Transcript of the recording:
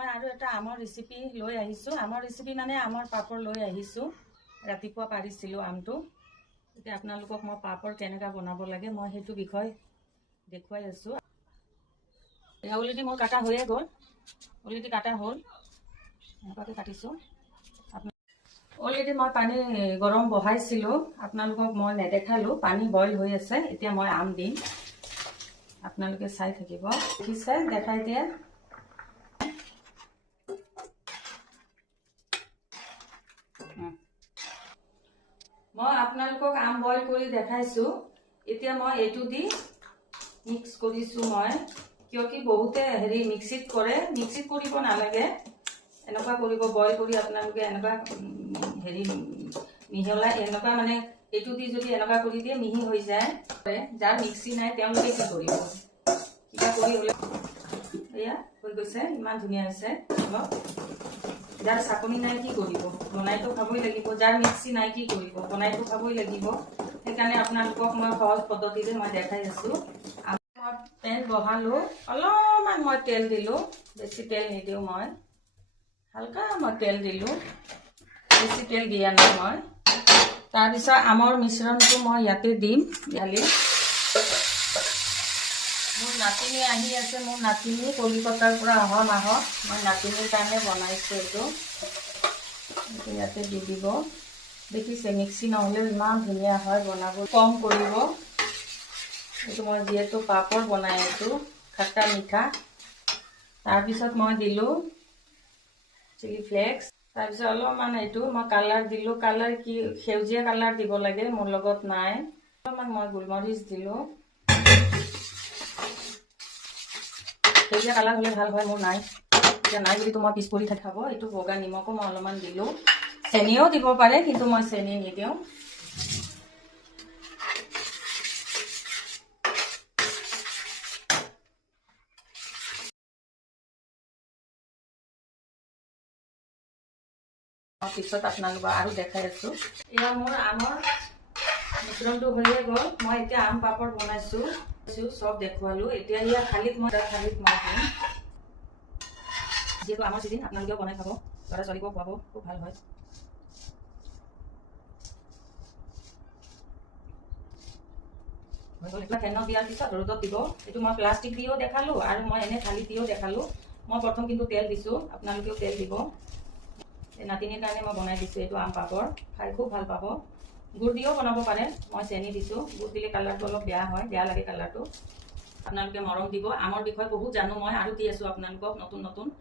মই আৰু এটা আমৰ ৰেচিপি লৈ আহিছোঁ। আমৰ ৰেচিপি মানে আমৰ পাপৰ লৈ আহিছোঁ। ৰাতিপুৱা পাৰিছিলোঁ আমটো। এতিয়া আপোনালোকক মই পাপৰ কেনেকৈ বনাব লাগে মই সেইটো বিষয় দেখুৱাই আছোঁ। অলৰেডি মোৰ কাটা হৈয়ে গ'ল, এনেকুৱাকৈ কাটিছোঁ। অলৰেডি মই পানী গৰম বহাইছিলোঁ, আপোনালোকক মই নেদেখালোঁ। পানী বইল হৈ আছে। এতিয়া মই আম দিম, আপোনালোকে চাই থাকিব। দেখিছে, দেখাই দিয়ে। মই আপোনালোকক আম বইল কৰি দেখাইছোঁ। এতিয়া মই এইটো দি মিক্স কৰিছোঁ মই, কিয় কি বহুতে মিক্সিত কৰে। মিক্সিত কৰিব নালাগে, এনেকুৱা কৰিব। বইল কৰি আপোনালোকে এনেকুৱা মিহলাই এনেকুৱা মানে এইটো দি যদি এনেকুৱা কৰি দিয়ে মিহি হৈ যায়। যাৰ মিক্সি নাই তেওঁলোকে কি কৰিব, কিবা কৰি হ'লে এয়া হৈ গৈছে, ইমান ধুনীয়া হৈছে। যাৰ চাকনি নাই কি কৰিব, বনাইতো খাবই লাগিব। যাৰ মিক্সি নাই কি কৰিব, বনাইতো খাবই লাগিব। সেইকাৰণে আপোনালোকক মই সহজ পদ্ধতিৰে মই দেখাই আছোঁ। মই পেন বহালোঁ, অলপমান মই তেল দিলোঁ, বেছি তেল নিদিওঁ মই, হালকা মই তেল দিলোঁ, বেছি তেল দিয়া নাই মই। তাৰপিছত আমৰ মিশ্ৰণটো মই ইয়াতে দিম। ঢালি মোৰ নাতিনী আহি আছে, মোৰ নাতিনী কলিকতাৰ পৰা অহা মাহত। মই নাতিনীৰ কাৰণে বনাইছোঁ এইটো ইয়াতে দি দিব। দেখিছে, মিক্সি নহ'লেও ইমান ধুনীয়া হয় বনাব। কম কৰিব এইটো। মই যিহেতু পাপৰ বনাই আছোঁ, খট্টা মিঠা। তাৰপিছত মই দিলোঁ চিলি ফ্লেক্স। তাৰপিছত অলপমান এইটো মই কালাৰ দিলোঁ। কালাৰ কি সেউজীয়া কালাৰ দিব লাগে, মোৰ লগত নাই। অলপমান মই গোলমৰিচ দিলোঁ। সেউজীয়া কালাৰ হ'লে ভাল হয়, মোৰ নাই। এতিয়া নাই বুলিতো মই পিছ পৰি খাব। এইটো বগা নিমখো মই অলপমান দিলোঁ। চেনিও দিব পাৰে, কিন্তু মই চেনি নিদিওঁ। পিছত আপোনালোকক আৰু দেখাই আছোঁ। এয়া মোৰ আমৰ মিশ্ৰণটো হৈয়ে গ'ল। মই এতিয়া আম পাপৰ বনাইছোঁ, চব দেখুৱালোঁ। এতিয়া ইয়াৰ থালিত মই দিম। যিহেতু আমৰ চিজন, আপোনালোকেও বনাই খাব, ল'ৰা ছোৱালীকো খুৱাব, খুব ভাল হয়। ফেনত দিয়াৰ পিছত ৰ'দত দিব। এইটো মই প্লাষ্টিক দিও দেখালোঁ আৰু মই এনে থালি দিও দেখালোঁ। মই প্ৰথম কিন্তু তেল দিছোঁ, আপোনালোকেও তেল দিব। নাতিনীৰ কাৰণে মই বনাই দিছোঁ এইটো আম পাপৰ, খাই খুব ভাল পাব। গুড় দিও বনাব পাৰে, মই চেনি দিছোঁ। গুড় দিলে কালাৰটো অলপ বেয়া হয়, বেয়া লাগে কালাৰটো। আপোনালোকে মৰম দিব। আমৰ বিষয়ে বহুত জানো মই, আৰু দি আছোঁ আপোনালোকক নতুন নতুন।